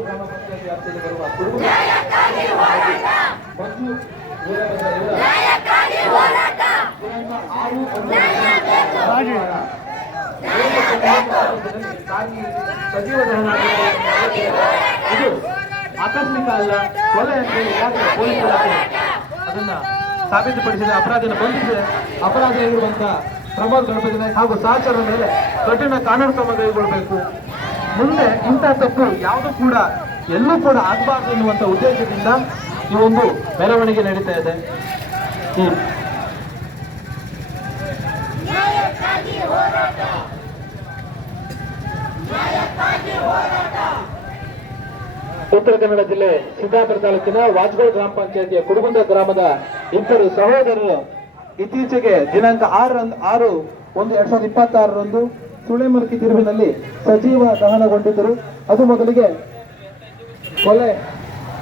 ಗ್ರಾಮ ಇದು ಆಕಸ್ಮಿಕ ಅಲ್ಲ ಕೊಲೆ ಅದನ್ನ ಸಾಬೀತುಪಡಿಸಿದ ಅಪರಾಧಿಯನ್ನು ಬಂಧಿಸಿದ ಅಪರಾಧ ಇರುವಂತಹ ಪ್ರಮೋದ್ ಗಣಪತಿ ನಾಯ್ಕ್ ಹಾಗೂ ಸಹಚರ ಮೇಲೆ ಕಠಿಣ ಕಾನೂನು ಕ್ರಮ ಕೈಗೊಳ್ಳಬೇಕು. ಮುಂದೆ ಇಂಥ ತಪ್ಪು ಯಾವುದು ಕೂಡ ಎಲ್ಲೂ ಕೂಡ ಆಗಬಾರ್ದು ಎನ್ನುವಂಥ ಉದ್ದೇಶದಿಂದ ಈ ಒಂದು ಮೆರವಣಿಗೆ ನಡೀತಾ ಇದೆ. ಈ ಉತ್ತರ ಕನ್ನಡ ಜಿಲ್ಲೆ ಸಿದ್ದಾಪುರ ತಾಲೂಕಿನ ವಾಜಗೋಳ ಗ್ರಾಮ ಪಂಚಾಯತಿಯ ಕುಡುಗುಂದ ಗ್ರಾಮದ ಇಬ್ಬರು ಸಹೋದರರು ಇತ್ತೀಚೆಗೆ ದಿನಾಂಕ ಆರರಂದು ಆರು ಒಂದು ಎರಡ್ ಸಾವಿರದ ಇಪ್ಪತ್ತಾರರಂದು ಸುಳೆಮರ್ಕಿ ತಿರುವಿನಲ್ಲಿ ಸಜೀವ ದಹನಗೊಂಡಿದ್ದರು. ಅದು ಮೊದಲಿಗೆ ಕೊಲೆ,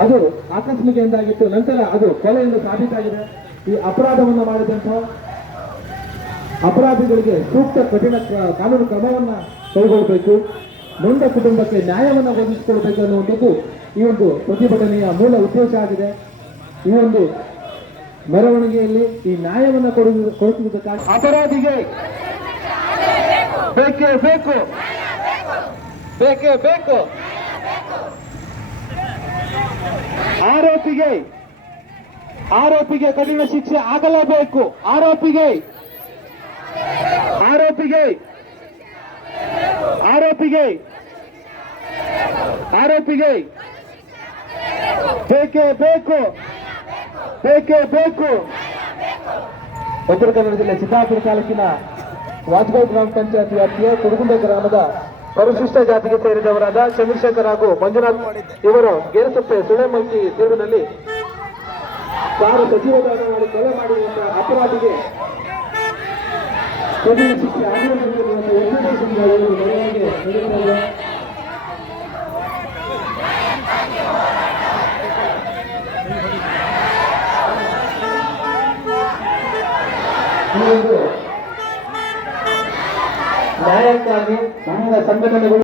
ಅದು ಆಕಸ್ಮಿಕ ಎಂದಾಗಿತ್ತು ನಂತರ ಅದು ಕೊಲೆ ಎಂದು ಸಾಬೀತಾಗಿದೆ. ಈ ಅಪರಾಧವನ್ನು ಮಾಡಿದಂತಹ ಅಪರಾಧಿಗಳಿಗೆ ಸೂಕ್ತ ಕಠಿಣ ಕಾನೂನು ಕ್ರಮವನ್ನು ಕೈಗೊಳ್ಳಬೇಕು. ನೊಂದ ಕುಟುಂಬಕ್ಕೆ ನ್ಯಾಯವನ್ನು ಒದಗಿಸಿಕೊಳ್ಬೇಕು ಅನ್ನುವಂಥದ್ದು ಈ ಒಂದು ಪ್ರತಿಭಟನೆಯ ಮೂಲ ಉದ್ದೇಶ ಆಗಿದೆ. ಈ ಒಂದು ಮೆರವಣಿಗೆಯಲ್ಲಿ ಈ ನ್ಯಾಯವನ್ನು ಕೊಡುವ ಕೊಡಿಸುವುದಕ್ಕಾಗಿ ಅಪರಾಧಿಗೆ ಬೇಕೇ ಬೇಕು. ಬೇಕೇ ಬೇಕು. ಆರೋಪಿಗೆ ಆರೋಪಿಗೆ ಕಠಿಣ ಶಿಕ್ಷೆ ಆಗಲೇಬೇಕು. ಆರೋಪಿಗೆ ಆರೋಪಿಗೆ ಆರೋಪಿಗೆ ಆರೋಪಿಗೆ ಬೇಕೇ ಬೇಕು. ಬೇಕೇ ಬೇಕು. ಉತ್ತರ ಕನ್ನಡ ಜಿಲ್ಲೆ ಸಿದ್ದಾಪುರ ತಾಲೂಕಿನ ವಾಜಪೇಯಿ ಗ್ರಾಮ ಪಂಚಾಯತ್ ವ್ಯಾಪ್ತಿಯ ಕುಡುಗುಂಡ ಗ್ರಾಮದ ಪರಿಶಿಷ್ಟ ಜಾತಿಗೆ ಸೇರಿದವರಾದ ಚಂದ್ರಶೇಖರ್ ಹಾಗೂ ಮಂಜುನಾಥ್ ಇವರು ಗೇರಸಪ್ಪೆ ಸುಳೆಮಂಕಿ ತೀರ್ವಿನಲ್ಲಿ ಕಾರು ಸಚಿವ ಮಾಡಿ ಕೊಲೆ ಮಾಡಿರುವಂತಹ ಅಪರಾಧಿಗೆ ಶಿಕ್ಷೆ ಆಗಬೇಕು ಈ ಒಂದು ನ್ಯಾಯಕ್ಕಾಗಿ ನಮ್ಮ ಸಂಘಟನೆಗಳು